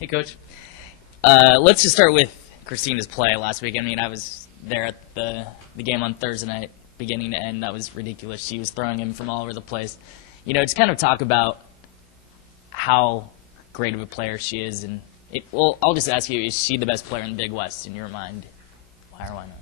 Hey, Coach. Let's just start with Christina's play last week. I mean, I was there at the game on Thursday night, beginning to end. That was ridiculous. She was throwing him from all over the place. You know, just kind of talk about how great of a player she is. And well, I'll just ask you, is she the best player in the Big West in your mind? Why or why not?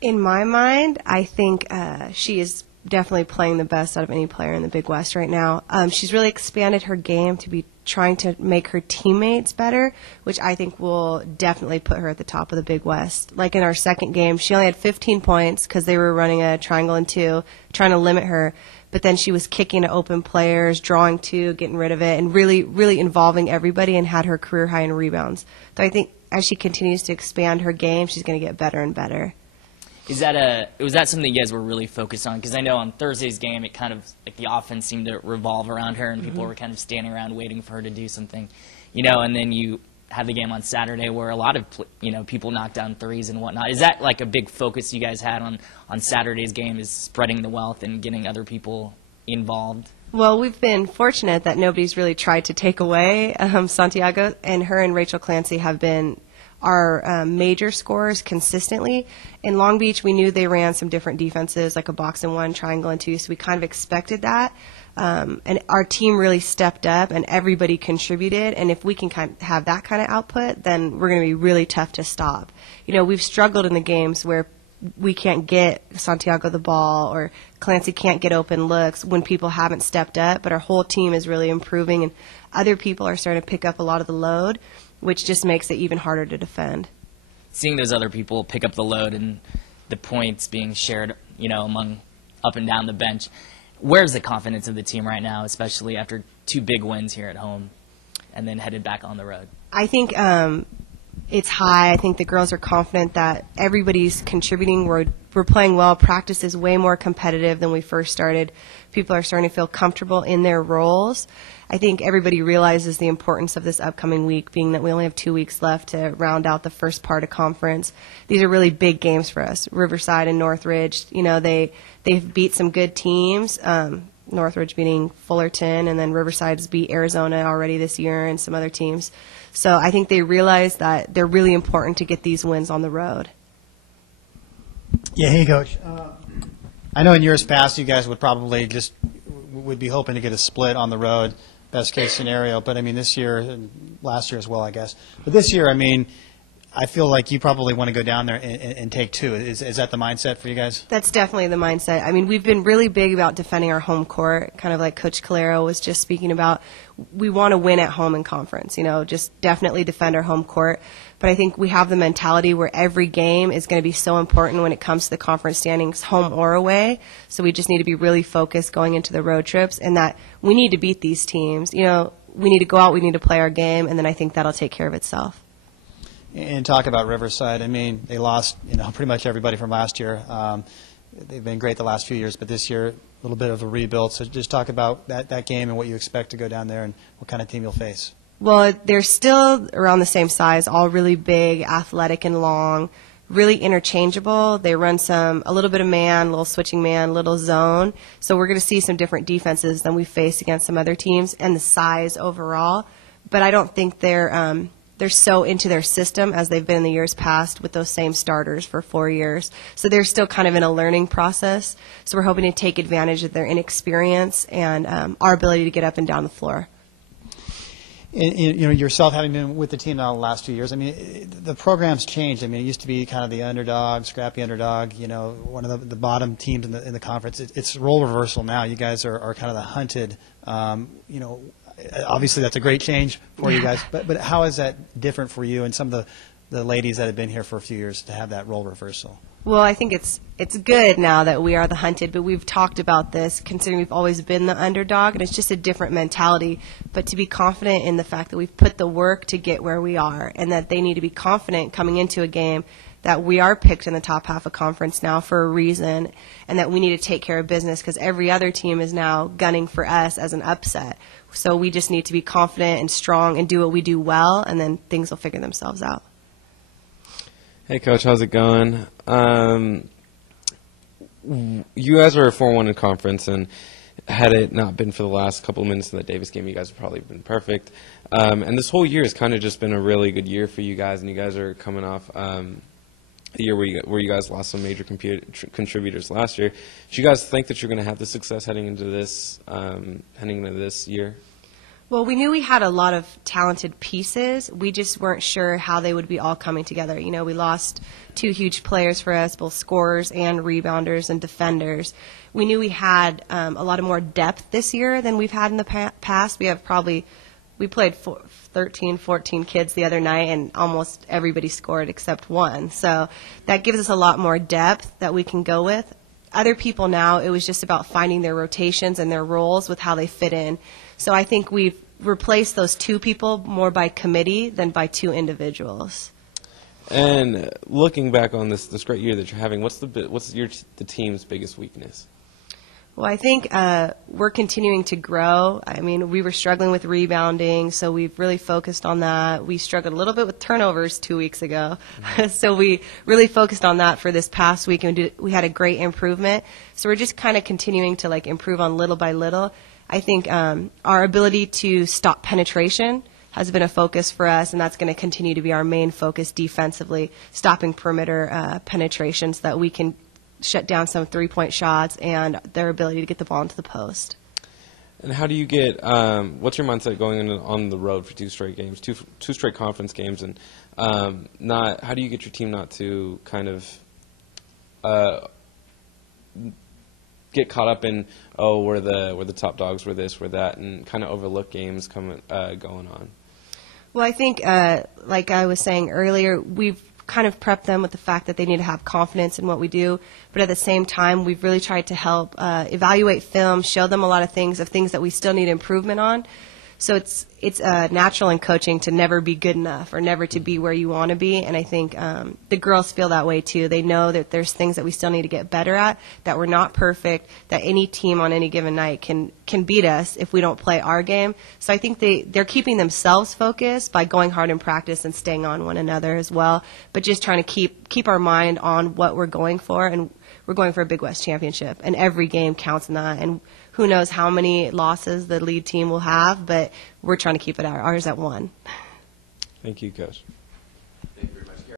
In my mind, I think she is definitely playing the best out of any player in the Big West right now. She's really expanded her game to be trying to make her teammates better, which I think will definitely put her at the top of the Big West. Like in our second game, she only had 15 points because they were running a triangle and two, trying to limit her. But then she was kicking to open players, drawing two, getting rid of it, and really involving everybody, and had her career high in rebounds. So I think as she continues to expand her game, she's going to get better and better. Was that something you guys were really focused on? Because I know on Thursday's game, it kind of like the offense seemed to revolve around her, and people were kind of standing around waiting for her to do something, you know. And then you had the game on Saturday where a lot of people knocked down threes and whatnot. Is that like a big focus you guys had on Saturday's game? Is spreading the wealth and getting other people involved? Well, we've been fortunate that nobody's really tried to take away Santiago, and her and Rachel Clancy have been our major scorers consistently. In Long Beach, we knew they ran some different defenses, like a box and one, triangle and two, so we kind of expected that. And our team really stepped up, and everybody contributed. And if we can kind of have that kind of output, then we're going to be really tough to stop. You know, we've struggled in the games where we can't get Santiago the ball, or Clancy can't get open looks when people haven't stepped up, but our whole team is really improving, and other people are starting to pick up a lot of the load, which just makes it even harder to defend. Seeing those other people pick up the load and the points being shared, among up and down the bench, where's the confidence of the team right now, especially after two big wins here at home and then headed back on the road? I think it's high. I think the girls are confident that everybody's contributing. We're playing well. Practice is way more competitive than we first started. People are starting to feel comfortable in their roles. I think everybody realizes the importance of this upcoming week, being that we only have 2 weeks left to round out the first part of conference. These are really big games for us. Riverside and Northridge, they've beat some good teams. Northridge beating Fullerton, and then Riverside's beat Arizona already this year and some other teams. So I think they realize that they're really important to get these wins on the road. Yeah, hey, Coach. I know in years past you guys would probably would be hoping to get a split on the road, best case scenario. But, I mean, this year and last year as well, I guess. But this year, I mean, I feel like you probably want to go down there and take two. Is that the mindset for you guys? That's definitely the mindset. I mean, we've been really big about defending our home court, kind of like Coach Calero was just speaking about. We want to win at home in conference, just definitely defend our home court. But I think we have the mentality where every game is going to be so important when it comes to the conference standings, home or away. So we just need to be really focused going into the road trips, and that we need to beat these teams. We need to go out, we need to play our game, and then I think that'll take care of itself. And talk about Riverside. I mean, they lost, pretty much everybody from last year. They've been great the last few years, but this year, a little bit of a rebuild. So just talk about that game and what you expect to go down there and what kind of team you'll face. Well, they're still around the same size, all really big, athletic and long, really interchangeable. They run a little bit of man, little switching man, little zone. So we're going to see some different defenses than we face against some other teams, and the size overall. But I don't think they're so into their system as they've been in the years past with those same starters for 4 years. So they're still kind of in a learning process. So we're hoping to take advantage of their inexperience and our ability to get up and down the floor. And, yourself having been with the team now the last few years, I mean, the program's changed. I mean, it used to be kind of the underdog, scrappy underdog, one of the bottom teams in the conference. It's role reversal now. You guys are kind of the hunted, obviously that's a great change for you guys, but how is that different for you and some of the ladies that have been here for a few years to have that role reversal? Well, I think it's good now that we are the hunted, but we've talked about this considering we've always been the underdog, and it's just a different mentality. But to be confident in the fact that we've put the work to get where we are, and that they need to be confident coming into a game that we are picked in the top half of conference now for a reason, and that we need to take care of business because every other team is now gunning for us as an upset. So we just need to be confident and strong and do what we do well, and then things will figure themselves out. Hey, Coach, how's it going? You guys are a 4-1 in conference, and Had it not been for the last couple of minutes in the Davis game, you guys would probably have been perfect. And this whole year has kind of just been a really good year for you guys, and you guys are coming off a year where you guys lost some major contributors last year. Do you guys think that you're going to have the success heading into this year? Well, we knew we had a lot of talented pieces. We just weren't sure how they would be all coming together. You know, we lost two huge players for us, both scorers and rebounders and defenders. We knew we had a lot of more depth this year than we've had in the past. We played 13, 14 kids the other night, and almost everybody scored except one. So that gives us a lot more depth that we can go with. Other people now, it was just about finding their rotations and their roles with how they fit in. So I think we've replaced those two people more by committee than by two individuals. And looking back on this great year that you're having, what's the team's biggest weakness? Well, I think we're continuing to grow. I mean, we were struggling with rebounding, so we've really focused on that. We struggled a little bit with turnovers 2 weeks ago, so we really focused on that for this past week, and we had a great improvement. So we're just kind of continuing to improve on little by little. I think our ability to stop penetration has been a focus for us, and that's going to continue to be our main focus defensively, stopping perimeter penetration so that we can shut down some three-point shots and their ability to get the ball into the post. And how do you get what's your mindset going on the road for two straight games, two straight conference games, and how do you get your team not to kind of get caught up in, oh, we're the top dogs, we're this, we're that, and kind of overlook games going on? Well, I think, like I was saying earlier, we've kind of prepped them with the fact that they need to have confidence in what we do, but at the same time, we've really tried to help evaluate film, show them a lot of things that we still need improvement on. So it's natural in coaching to never be good enough or never to be where you want to be, and I think the girls feel that way too. They know that there's things that we still need to get better at, that we're not perfect, that any team on any given night can beat us if we don't play our game. So I think they're keeping themselves focused by going hard in practice and staying on one another as well, but just trying to keep our mind on what we're going for, and we're going for a Big West championship, and every game counts in that. And who knows how many losses the lead team will have, but we're trying to keep ours at 1. Thank you, Coach.